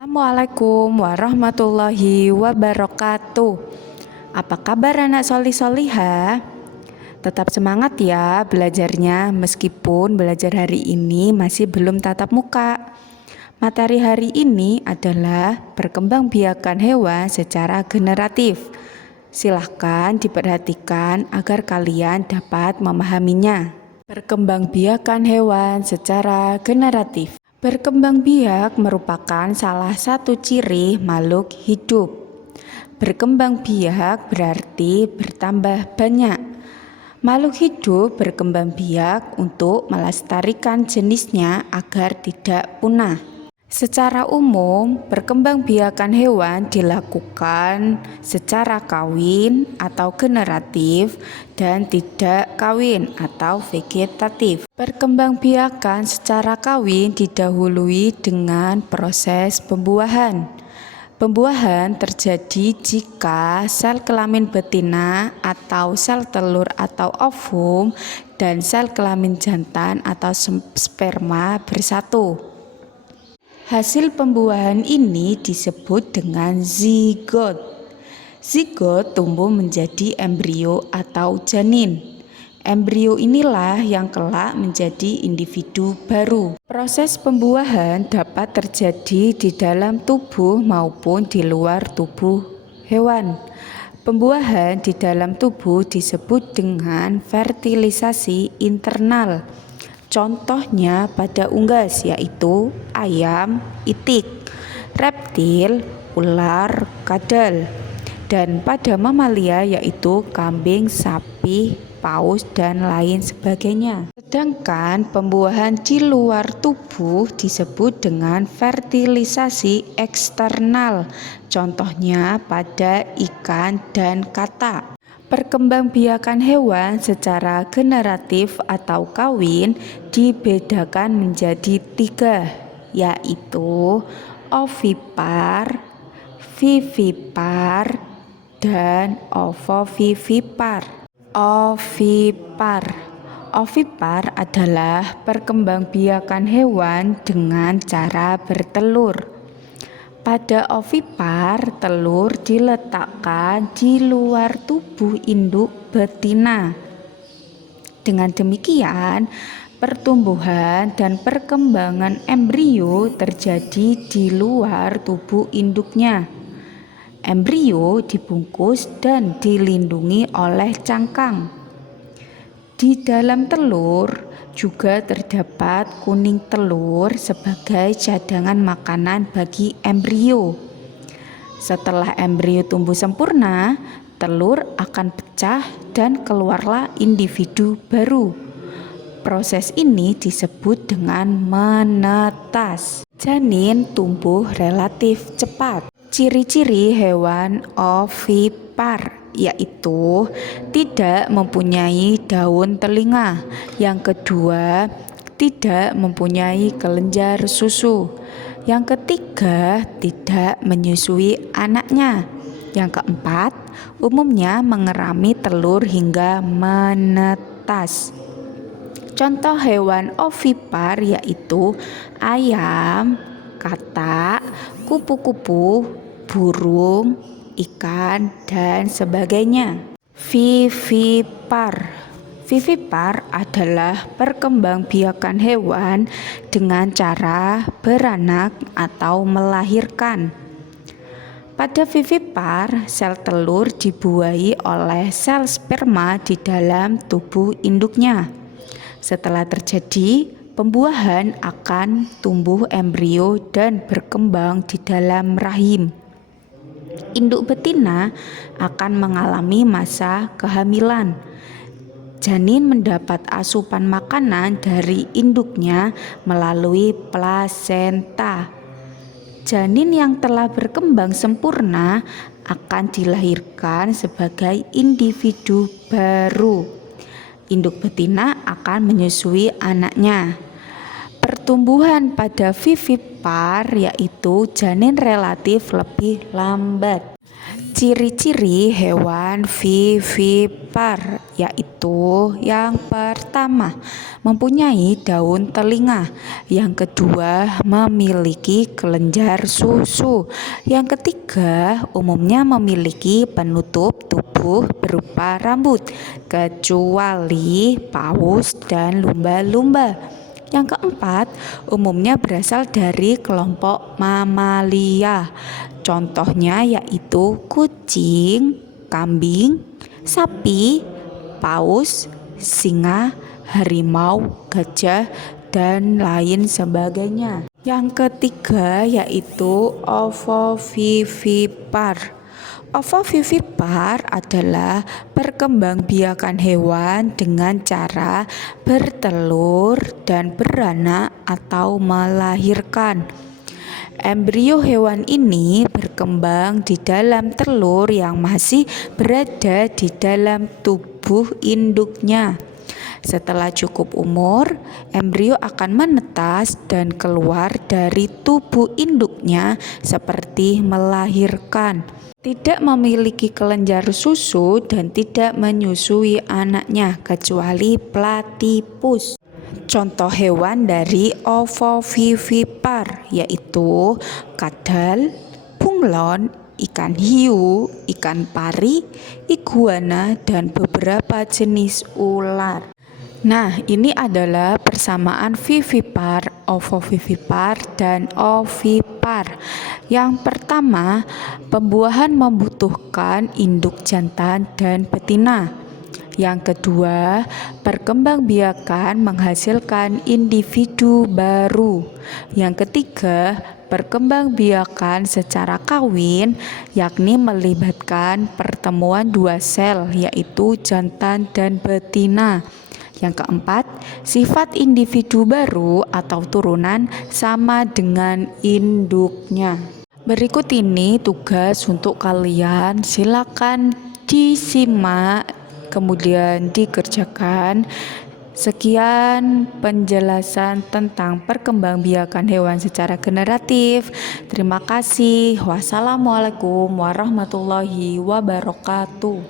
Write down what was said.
Assalamualaikum warahmatullahi wabarakatuh. Apa kabar anak solih-solihah? Tetap semangat ya belajarnya, meskipun belajar hari ini masih belum tatap muka. Materi hari ini adalah perkembangbiakan hewan secara generatif. Silahkan diperhatikan agar kalian dapat memahaminya. Perkembangbiakan hewan secara generatif. Berkembang biak merupakan salah satu ciri makhluk hidup. Berkembang biak berarti bertambah banyak. Makhluk hidup berkembang biak untuk melestarikan jenisnya agar tidak punah. Secara umum, perkembangbiakan hewan dilakukan secara kawin atau generatif dan tidak kawin atau vegetatif. Perkembangbiakan secara kawin didahului dengan proses pembuahan. Pembuahan terjadi jika sel kelamin betina atau sel telur atau ovum dan sel kelamin jantan atau sperma bersatu. Hasil pembuahan ini disebut dengan zigot. Zigot tumbuh menjadi embrio atau janin. Embrio inilah yang kelak menjadi individu baru. Proses pembuahan dapat terjadi di dalam tubuh maupun di luar tubuh hewan. Pembuahan di dalam tubuh disebut dengan fertilisasi internal. Contohnya pada unggas yaitu ayam, itik, reptil, ular, kadal, dan pada mamalia yaitu kambing, sapi, paus, dan lain sebagainya. Sedangkan pembuahan di luar tubuh disebut dengan fertilisasi eksternal. Contohnya pada ikan dan katak. Perkembangbiakan hewan secara generatif atau kawin dibedakan menjadi 3, yaitu ovipar, vivipar, dan ovovivipar. Ovipar adalah perkembangbiakan hewan dengan cara bertelur. Pada ovipar, telur diletakkan di luar tubuh induk betina. Dengan demikian, pertumbuhan dan perkembangan embrio terjadi di luar tubuh induknya. Embrio dibungkus dan dilindungi oleh cangkang. Di dalam telur juga terdapat kuning telur sebagai cadangan makanan bagi embrio. Setelah embrio tumbuh sempurna, telur akan pecah dan keluarlah individu baru. Proses ini disebut dengan menetas. Janin tumbuh relatif cepat. Ciri-ciri hewan ovipar yaitu tidak mempunyai daun telinga. Yang kedua, tidak mempunyai kelenjar susu. Yang ketiga, tidak menyusui anaknya. Yang keempat, umumnya mengerami telur hingga menetas. Contoh hewan ovipar yaitu ayam, katak, kupu-kupu, burung, ikan, dan sebagainya. Vivipar adalah perkembangbiakan hewan dengan cara beranak atau melahirkan. Pada vivipar, sel telur dibuahi oleh sel sperma di dalam tubuh induknya. Setelah terjadi pembuahan, akan tumbuh embrio dan berkembang di dalam rahim. Induk betina akan mengalami masa kehamilan. Janin mendapat asupan makanan dari induknya melalui plasenta. Janin yang telah berkembang sempurna akan dilahirkan sebagai individu baru. Induk betina akan menyusui anaknya. Pertumbuhan pada vivipar yaitu janin relatif lebih lambat. Ciri-ciri hewan vivipar yaitu yang pertama, mempunyai daun telinga. Yang kedua, memiliki kelenjar susu. Yang ketiga, umumnya memiliki penutup tubuh berupa rambut, kecuali paus dan lumba-lumba. Yang keempat, umumnya berasal dari kelompok mamalia. Contohnya yaitu kucing, kambing, sapi, paus, singa, harimau, gajah, dan lain sebagainya. Yang ketiga yaitu ovovivipar. Ovovivipar adalah perkembangbiakan hewan dengan cara bertelur dan beranak atau melahirkan. Embrio hewan ini berkembang di dalam telur yang masih berada di dalam tubuh induknya. Setelah cukup umur, embrio akan menetas dan keluar dari tubuh induknya seperti melahirkan. Tidak memiliki kelenjar susu dan tidak menyusui anaknya kecuali platypus. Contoh hewan dari ovovivipar yaitu kadal, bunglon, ikan hiu, ikan pari, iguana, dan beberapa jenis ular. Nah, ini adalah persamaan vivipar, ovovivipar, dan ovipar. Yang pertama, pembuahan membutuhkan induk jantan dan betina. Yang kedua, perkembangbiakan menghasilkan individu baru. Yang ketiga, perkembangbiakan secara kawin, yakni melibatkan pertemuan dua sel, yaitu jantan dan betina. Yang keempat, sifat individu baru atau turunan sama dengan induknya. Berikut ini tugas untuk kalian, silakan disimak kemudian dikerjakan. Sekian penjelasan tentang perkembangbiakan hewan secara generatif. Terima kasih. Wassalamualaikum warahmatullahi wabarakatuh.